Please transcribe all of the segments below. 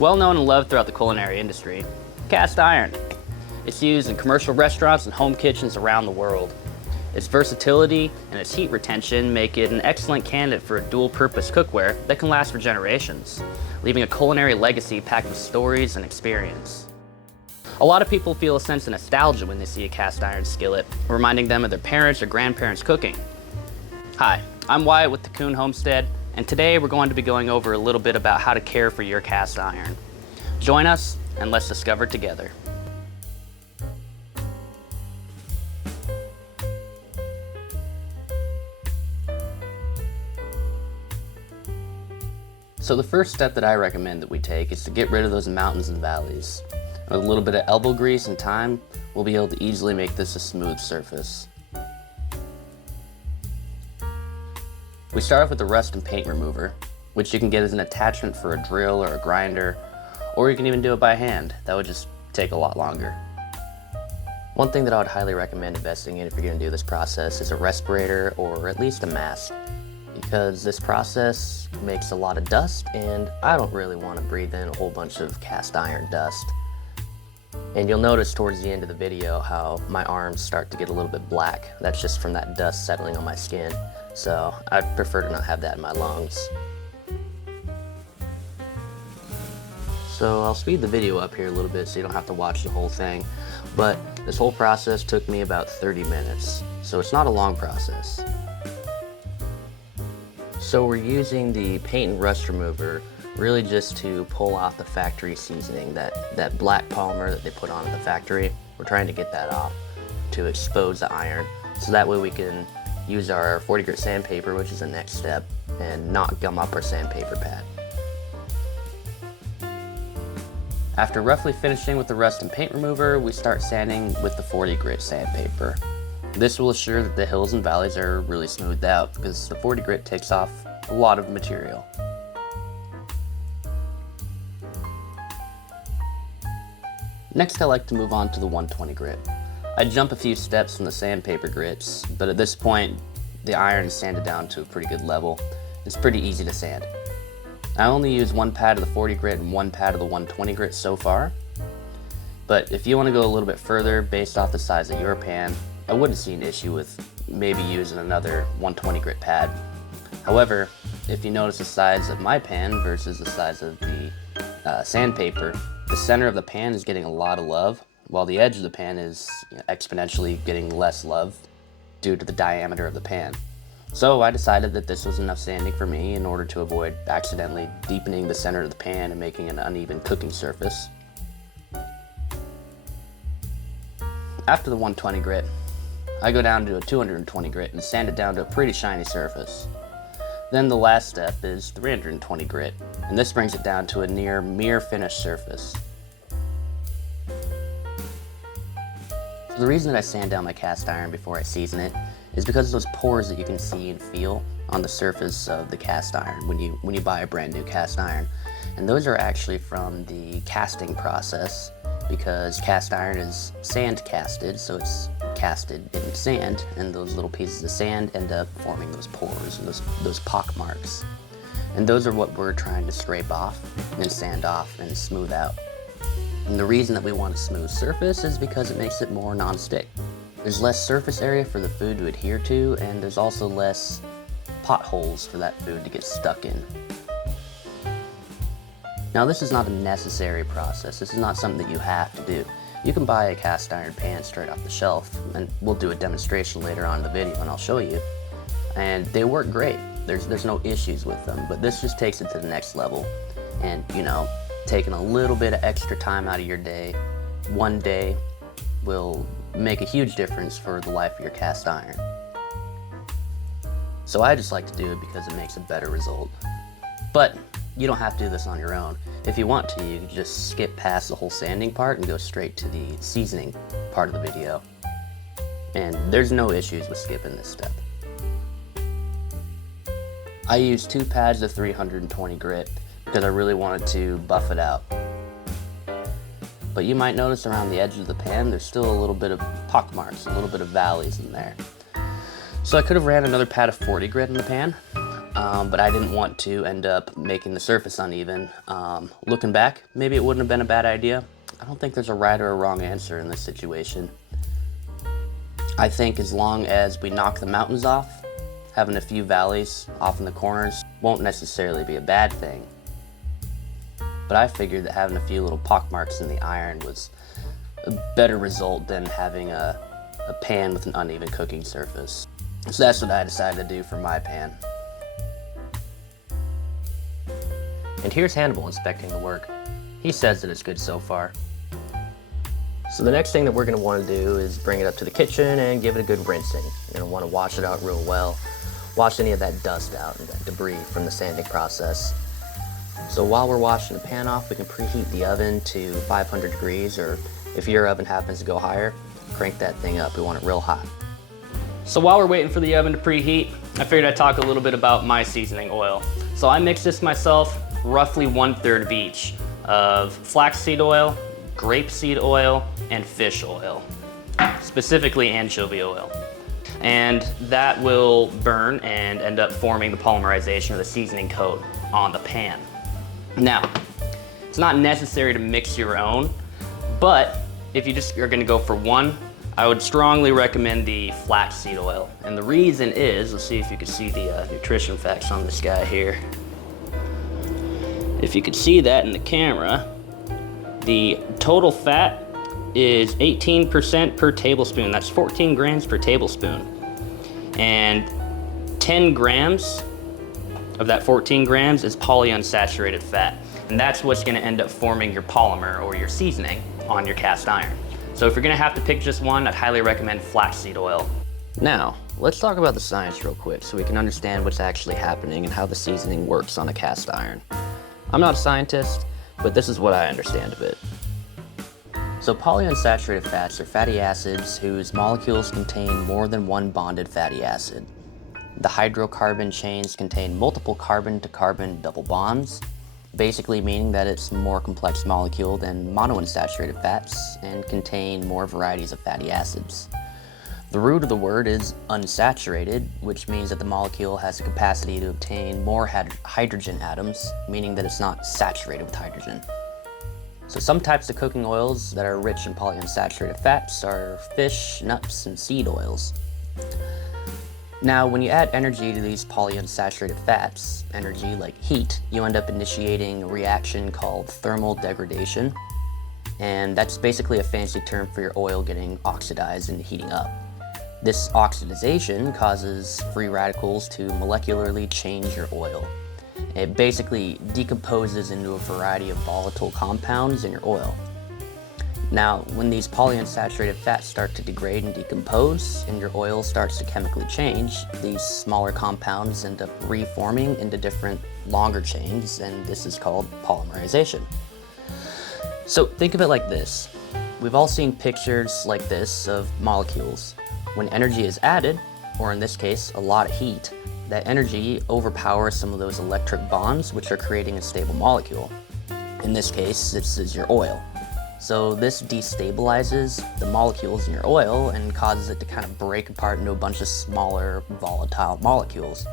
Well known and loved throughout the culinary industry, cast iron. It's used in commercial restaurants and home kitchens around the world. Its versatility and its heat retention make it an excellent candidate for a dual-purpose cookware that can last for generations, leaving a culinary legacy packed with stories and experience. A lot of people feel a sense of nostalgia when they see a cast iron skillet, reminding them of their parents or grandparents cooking. Hi, I'm Wyatt with Tikkun Homestead, and today we're going to be going over a little bit about how to care for your cast iron. Join us and let's discover together. So the first step that I recommend that we take is to get rid of those mountains and valleys. With a little bit of elbow grease and time, we'll be able to easily make this a smooth surface. We start off with the rust and paint remover, which you can get as an attachment for a drill or a grinder, or you can even do it by hand. That would just take a lot longer. One thing that I would highly recommend investing in if you're going to do this process is a respirator or at least a mask, because this process makes a lot of dust and I don't really want to breathe in a whole bunch of cast iron dust. And you'll notice towards the end of the video how my arms start to get a little bit black. That's just from that dust settling on my skin. So I prefer to not have that in my lungs. So I'll speed the video up here a little bit so you don't have to watch the whole thing. But this whole process took me about 30 minutes. So it's not a long process. So we're using the paint and rust remover really just to pull off the factory seasoning, that black polymer that they put on at the factory. We're trying to get that off to expose the iron, so that way we can use our 40 grit sandpaper, which is the next step, and not gum up our sandpaper pad. After roughly finishing with the rust and paint remover, we start sanding with the 40 grit sandpaper. This will assure that the hills and valleys are really smoothed out because the 40 grit takes off a lot of material. Next, I like to move on to the 120 grit. I jump a few steps from the sandpaper grits, but at this point, the iron is sanded down to a pretty good level. It's pretty easy to sand. I only use one pad of the 40 grit and one pad of the 120 grit so far, but if you want to go a little bit further based off the size of your pan, I wouldn't see an issue with maybe using another 120 grit pad. However, if you notice the size of my pan versus the size of the sandpaper, the center of the pan is getting a lot of love, while the edge of the pan is exponentially getting less love due to the diameter of the pan. So I decided that this was enough sanding for me in order to avoid accidentally deepening the center of the pan and making an uneven cooking surface. After the 120 grit, I go down to a 220 grit and sand it down to a pretty shiny surface. Then the last step is 320 grit, and this brings it down to a near mirror finished surface. So the reason that I sand down my cast iron before I season it is because of those pores that you can see and feel on the surface of the cast iron when you buy a brand new cast iron. And those are actually from the casting process, because cast iron is sand casted, so it's casted in sand, and those little pieces of sand end up forming those pores and those pock marks. And those are what we're trying to scrape off and sand off and smooth out. And the reason that we want a smooth surface is because it makes it more non-stick. There's less surface area for the food to adhere to, and there's also less potholes for that food to get stuck in. Now, this is not a necessary process. This is not something that you have to do. You can buy a cast iron pan straight off the shelf, and we'll do a demonstration later on in the video and I'll show you. And they work great. There's no issues with them, but this just takes it to the next level. And taking a little bit of extra time out of your day, one day, will make a huge difference for the life of your cast iron. So I just like to do it because it makes a better result. But you don't have to do this on your own. If you want to, you can just skip past the whole sanding part and go straight to the seasoning part of the video. And there's no issues with skipping this step. I used 2 pads of 320 grit because I really wanted to buff it out. But you might notice around the edge of the pan, there's still a little bit of pock marks, a little bit of valleys in there. So I could have ran another pad of 40 grit in the pan, but I didn't want to end up making the surface uneven. Looking back, maybe it wouldn't have been a bad idea. I don't think there's a right or a wrong answer in this situation. I think as long as we knock the mountains off, having a few valleys off in the corners won't necessarily be a bad thing. But I figured that having a few little pockmarks in the iron was a better result than having a pan with an uneven cooking surface. So that's what I decided to do for my pan. And here's Hannibal inspecting the work. He says that it's good so far. So the next thing that we're going to want to do is bring it up to the kitchen and give it a good rinsing. You're going to want to wash it out real well. Wash any of that dust out and that debris from the sanding process. So while we're washing the pan off, we can preheat the oven to 500 degrees, or if your oven happens to go higher, crank that thing up. We want it real hot. So while we're waiting for the oven to preheat, I figured I'd talk a little bit about my seasoning oil. So I mix this myself, roughly 1/3 of each, of flaxseed oil, grapeseed oil, and fish oil, specifically anchovy oil. And that will burn and end up forming the polymerization or the seasoning coat on the pan. Now, it's not necessary to mix your own, but if you just are gonna go for one, I would strongly recommend the flaxseed oil. And the reason is, let's see if you can see the nutrition facts on this guy here. If you could see that in the camera, the total fat is 18% per tablespoon. That's 14 grams per tablespoon. And 10 grams of that 14 grams is polyunsaturated fat. And that's what's gonna end up forming your polymer or your seasoning on your cast iron. So if you're gonna have to pick just one, I'd highly recommend flaxseed oil. Now, let's talk about the science real quick so we can understand what's actually happening and how the seasoning works on a cast iron. I'm not a scientist, but this is what I understand of it. So polyunsaturated fats are fatty acids whose molecules contain more than one bonded fatty acid. The hydrocarbon chains contain multiple carbon-to-carbon double bonds, basically meaning that it's a more complex molecule than monounsaturated fats and contain more varieties of fatty acids. The root of the word is unsaturated, which means that the molecule has the capacity to obtain more hydrogen atoms, meaning that it's not saturated with hydrogen. So some types of cooking oils that are rich in polyunsaturated fats are fish, nuts, and seed oils. Now, when you add energy to these polyunsaturated fats, energy like heat, you end up initiating a reaction called thermal degradation. And that's basically a fancy term for your oil getting oxidized and heating up. This oxidization causes free radicals to molecularly change your oil. It basically decomposes into a variety of volatile compounds in your oil. Now, when these polyunsaturated fats start to degrade and decompose and your oil starts to chemically change, these smaller compounds end up reforming into different longer chains, and this is called polymerization. So think of it like this. We've all seen pictures like this of molecules. When energy is added, or in this case, a lot of heat, that energy overpowers some of those electric bonds which are creating a stable molecule. In this case, this is your oil. So this destabilizes the molecules in your oil and causes it to kind of break apart into a bunch of smaller volatile molecules.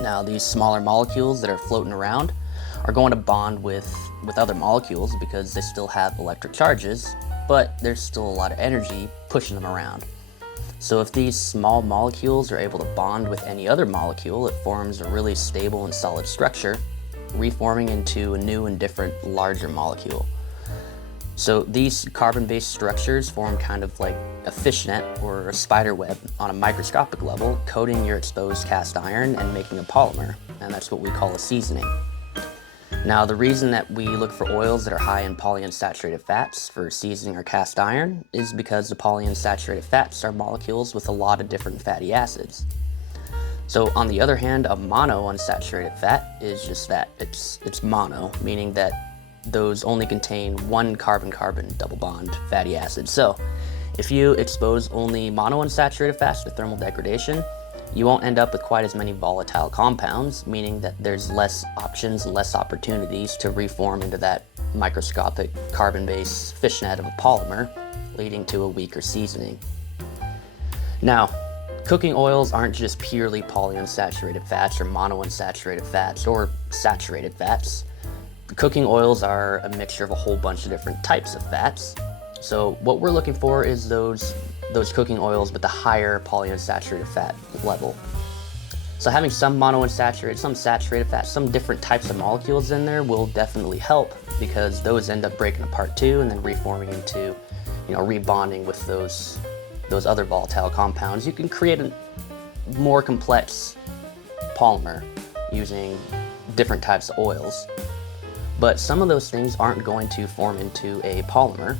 Now these smaller molecules that are floating around are going to bond with other molecules because they still have electric charges, but there's still a lot of energy pushing them around. So if these small molecules are able to bond with any other molecule, it forms a really stable and solid structure, reforming into a new and different larger molecule. So these carbon-based structures form kind of like a fishnet or a spider web on a microscopic level, coating your exposed cast iron and making a polymer, and that's what we call a seasoning. Now, the reason that we look for oils that are high in polyunsaturated fats for seasoning our cast iron is because the polyunsaturated fats are molecules with a lot of different fatty acids. So on the other hand, a monounsaturated fat is just that. It's mono, meaning that those only contain one carbon-carbon double bond fatty acid. So if you expose only monounsaturated fats to thermal degradation, you won't end up with quite as many volatile compounds, meaning that there's less options, less opportunities to reform into that microscopic carbon-based fishnet of a polymer, leading to a weaker seasoning. Now, Cooking oils aren't just purely polyunsaturated fats or monounsaturated fats or saturated fats. Cooking oils are a mixture of a whole bunch of different types of fats. So what we're looking for is those cooking oils with the higher polyunsaturated fat level. So having some monounsaturated, some saturated fats, some different types of molecules in there will definitely help, because those end up breaking apart too and then reforming into, rebonding with those other volatile compounds. You can create a more complex polymer using different types of oils. But some of those things aren't going to form into a polymer,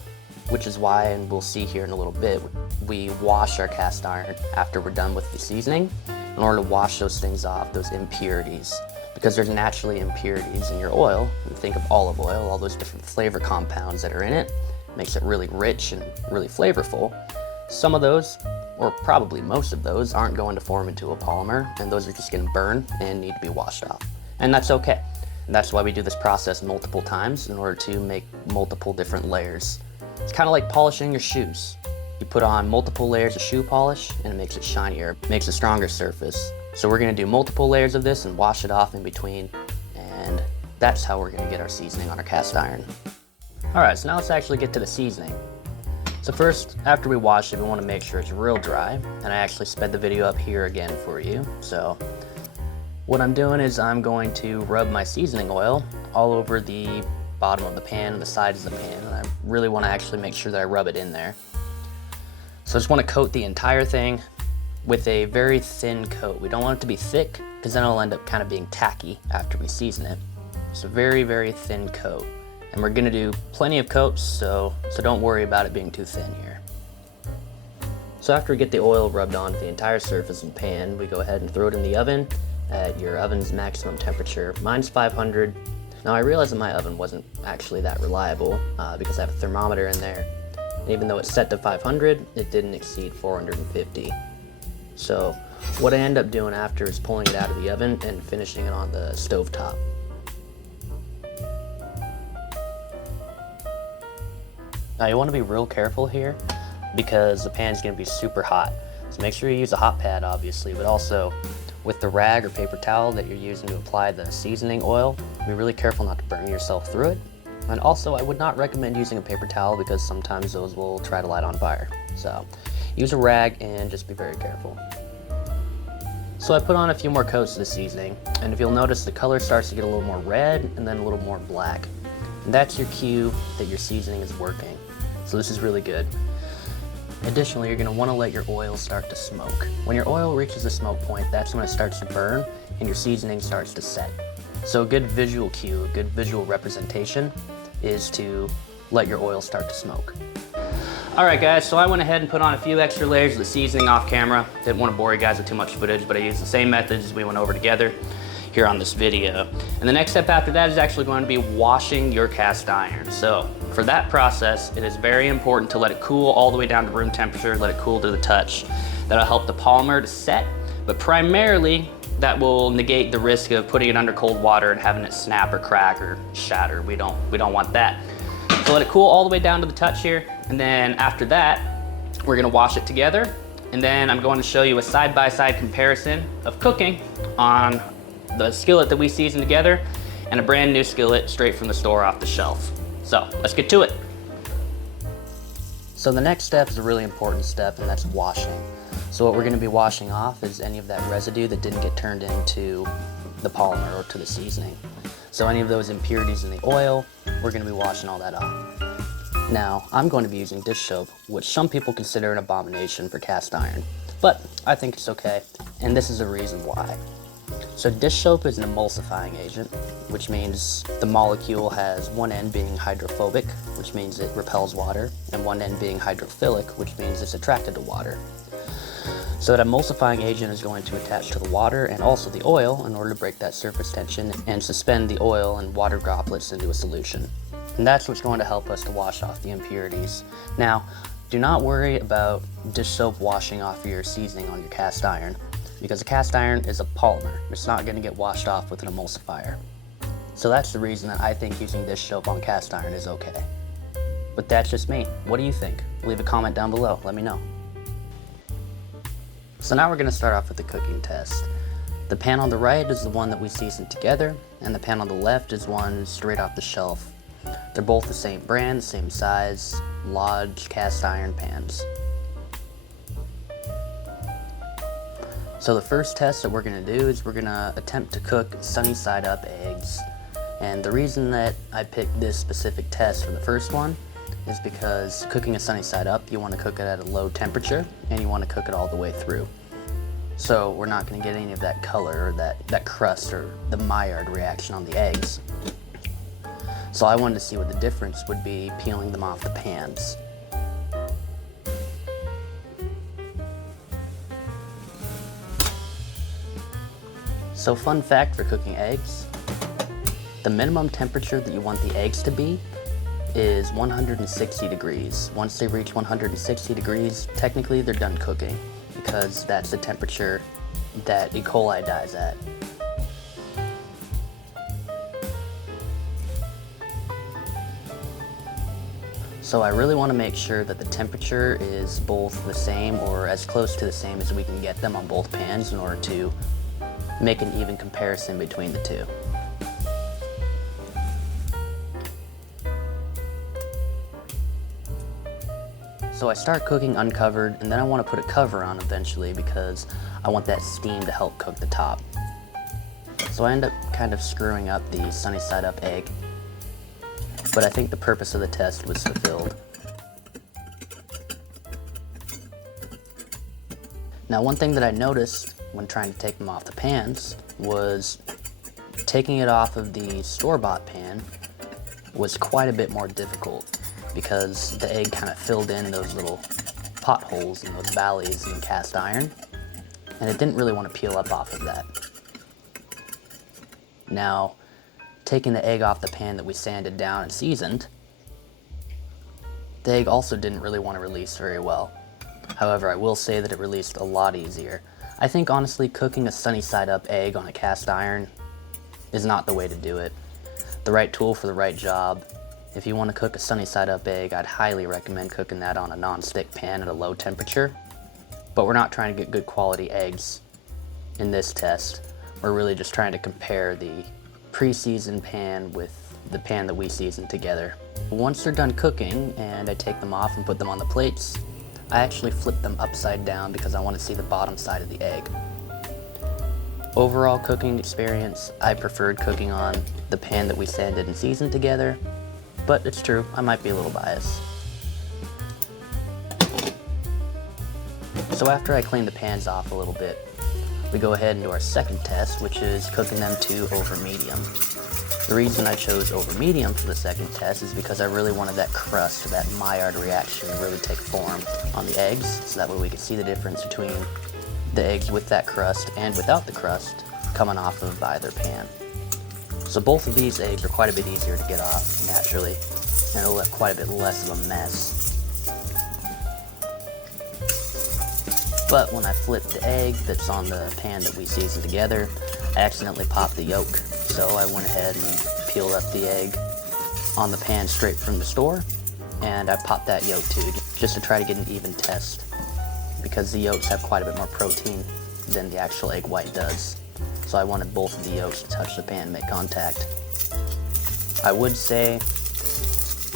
which is why, and we'll see here in a little bit, we wash our cast iron after we're done with the seasoning in order to wash those things off, those impurities, because there's naturally impurities in your oil. And think of olive oil, all those different flavor compounds that are in it, makes it really rich and really flavorful. Some of those, or probably most of those, aren't going to form into a polymer, and those are just going to burn and need to be washed off. And that's okay. And that's why we do this process multiple times in order to make multiple different layers. It's kind of like polishing your shoes. You put on multiple layers of shoe polish and it makes it shinier, makes a stronger surface. So we're gonna do multiple layers of this and wash it off in between, and that's how we're gonna get our seasoning on our cast iron. All right, so now let's actually get to the seasoning. So first, after we wash it, we wanna make sure it's real dry, and I actually sped the video up here again for you. So what I'm doing is I'm going to rub my seasoning oil all over the bottom of the pan and the sides of the pan, and I really wanna actually make sure that I rub it in there. So I just want to coat the entire thing with a very thin coat. We don't want it to be thick, because then it'll end up kind of being tacky after we season it. So very, very thin coat. And we're going to do plenty of coats, so don't worry about it being too thin here. So after we get the oil rubbed onto the entire surface of the pan, we go ahead and throw it in the oven at your oven's maximum temperature. Mine's 500. Now I realized that my oven wasn't actually that reliable because I have a thermometer in there. And even though it's set to 500, it didn't exceed 450. So what I end up doing after is pulling it out of the oven and finishing it on the stove top. Now you want to be real careful here because the pan is going to be super hot. So make sure you use a hot pad, obviously, but also with the rag or paper towel that you're using to apply the seasoning oil, be really careful not to burn yourself through it. And also, I would not recommend using a paper towel because sometimes those will try to light on fire. So use a rag and just be very careful. So I put on a few more coats of the seasoning, and if you'll notice, the color starts to get a little more red and then a little more black. And that's your cue that your seasoning is working. So this is really good. Additionally, you're gonna wanna let your oil start to smoke. When your oil reaches the smoke point, that's when it starts to burn and your seasoning starts to set. So a good visual cue, a good visual representation is to let your oil start to smoke. All right guys, so I went ahead and put on a few extra layers of the seasoning off camera. Didn't want to bore you guys with too much footage, but I used the same methods as we went over together here on this video. And the next step after that is actually going to be washing your cast iron. So for that process, it is very important to let it cool all the way down to room temperature, let it cool to the touch. That'll help the polymer to set, but primarily that will negate the risk of putting it under cold water and having it snap or crack or shatter. We don't want that. So let it cool all the way down to the touch here, and then after that, we're gonna wash it together, and then I'm going to show you a side-by-side comparison of cooking on the skillet that we seasoned together and a brand new skillet straight from the store off the shelf. So let's get to it. So the next step is a really important step, and that's washing. So what we're going to be washing off is any of that residue that didn't get turned into the polymer or to the seasoning. So any of those impurities in the oil, we're going to be washing all that off. Now, I'm going to be using dish soap, which some people consider an abomination for cast iron, but I think it's okay, and this is the reason why. So dish soap is an emulsifying agent, which means the molecule has one end being hydrophobic, which means it repels water, and one end being hydrophilic, which means it's attracted to water. So that emulsifying agent is going to attach to the water and also the oil in order to break that surface tension and suspend the oil and water droplets into a solution. And that's what's going to help us to wash off the impurities. Now, do not worry about dish soap washing off your seasoning on your cast iron, because a cast iron is a polymer. It's not going to get washed off with an emulsifier. So that's the reason that I think using dish soap on cast iron is okay. But that's just me. What do you think? Leave a comment down below. Let me know. So now we're going to start off with the cooking test. The pan on the right is the one that we seasoned together, and the pan on the left is one straight off the shelf. They're both the same brand, same size, Lodge cast iron pans. So the first test that we're going to do is we're going to attempt to cook sunny side up eggs. And the reason that I picked this specific test for the first one is because cooking a sunny side up, you want to cook it at a low temperature and you want to cook it all the way through. So we're not going to get any of that color or that crust or the Maillard reaction on the eggs. So I wanted to see what the difference would be peeling them off the pans. So fun fact for cooking eggs, the minimum temperature that you want the eggs to be is 160 degrees. Once they reach 160 degrees, technically they're done cooking because that's the temperature that E. coli dies at. So I really want to make sure that the temperature is both the same or as close to the same as we can get them on both pans in order to make an even comparison between the two. So I start cooking uncovered, and then I want to put a cover on eventually because I want that steam to help cook the top. So I end up kind of screwing up the sunny side up egg, but I think the purpose of the test was fulfilled. Now, one thing that I noticed when trying to take them off the pans was taking it off of the store-bought pan was quite a bit more difficult because the egg kind of filled in those little potholes and those valleys in cast iron, and it didn't really want to peel up off of that. Now, taking the egg off the pan that we sanded down and seasoned, the egg also didn't really want to release very well. However, I will say that it released a lot easier. I think honestly cooking a sunny side up egg on a cast iron is not the way to do it. The right tool for the right job. If you want to cook a sunny side up egg, I'd highly recommend cooking that on a non-stick pan at a low temperature. But we're not trying to get good quality eggs in this test. We're really just trying to compare the pre-seasoned pan with the pan that we seasoned together. Once they're done cooking and I take them off and put them on the plates, I actually flip them upside down because I want to see the bottom side of the egg. Overall cooking experience, I preferred cooking on the pan that we sanded and seasoned together, but it's true, I might be a little biased. So after I clean the pans off a little bit, we go ahead and do our second test, which is cooking them to over medium. The reason I chose over medium for the second test is because I really wanted that crust or that Maillard reaction to really take form on the eggs, so that way we could see the difference between the eggs with that crust and without the crust coming off of either pan. So both of these eggs are quite a bit easier to get off naturally, and it'll look quite a bit less of a mess. But when I flip the egg that's on the pan that we seasoned together, I accidentally popped the yolk. So I went ahead and peeled up the egg on the pan straight from the store, and I popped that yolk too, just to try to get an even test, because the yolks have quite a bit more protein than the actual egg white does. So I wanted both of the yolks to touch the pan and make contact. I would say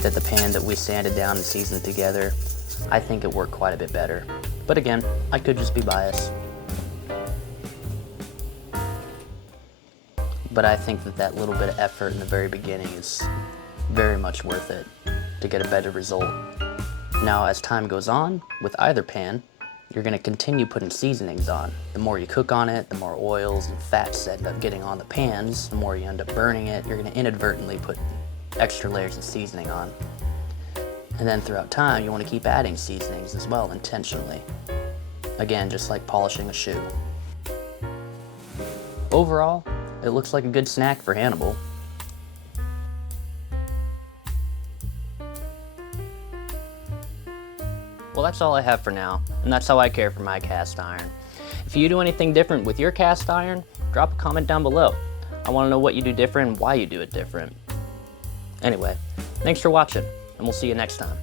that the pan that we sanded down and seasoned together, I think it worked quite a bit better. But again, I could just be biased. But I think that little bit of effort in the very beginning is very much worth it to get a better result. Now, as time goes on, with either pan, you're going to continue putting seasonings on. The more you cook on it, the more oils and fats end up getting on the pans, the more you end up burning it. You're going to inadvertently put extra layers of seasoning on. And then throughout time, you want to keep adding seasonings as well, intentionally. Again, just like polishing a shoe. Overall, it looks like a good snack for Hannibal. Well, that's all I have for now, and that's how I care for my cast iron. If you do anything different with your cast iron, drop a comment down below. I want to know what you do different and why you do it different. Anyway, thanks for watching, and we'll see you next time.